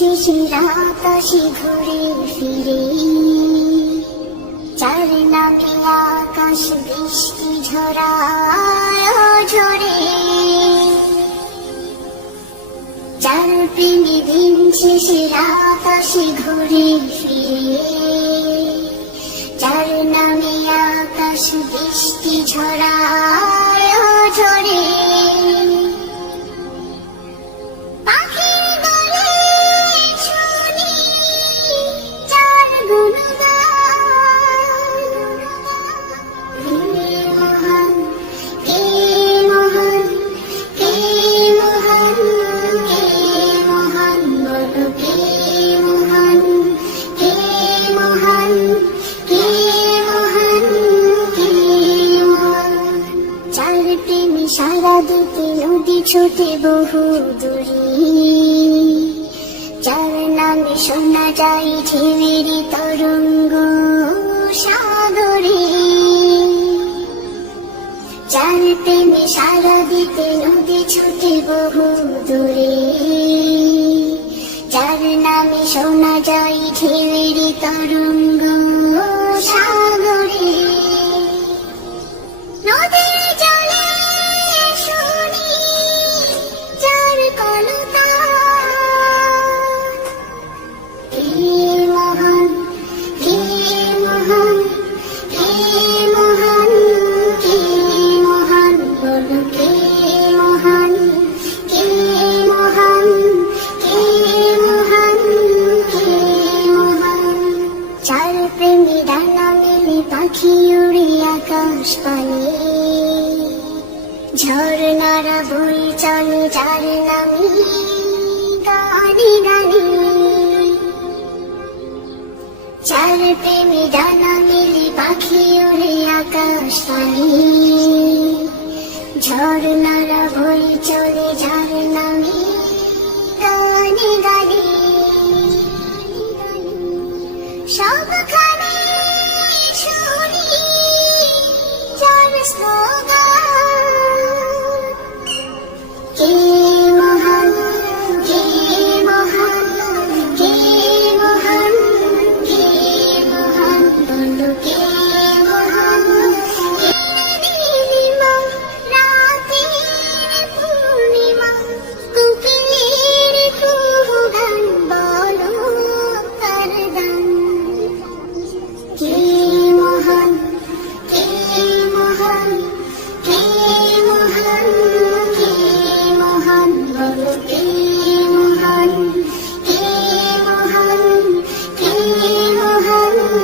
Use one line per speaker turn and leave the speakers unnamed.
শেষের আকাশে ঘুরে ফিরে চার নামে আকাশ বৃষ্টি ঝরায় ঝরে চার প্রেমী দিন শেষের আকাশে ঘুরে ফিরে চার নামে আকাশ বৃষ্টি ঝরায় সারা দিতে নদী ছোটে বহু দূরে। চার নামে শোনা যায় ঢেউয়েরই তরঙ্গ সাগরে। চার প্রেমে সারা দিতে নদী ছুটে বহু দূরে। যার নামে শোনা যায় ঢেউয়েরই তরঙ্গ পাখি উড়ে আকাশ পানে। নারা ভুল চলে যার নামি গানি গানি। চার প্রেমী ডানা মিলি পাখি উড়ে আকাশ পানে। নারা ভুল চলে যার নামি গানি গানি। সব খা slogan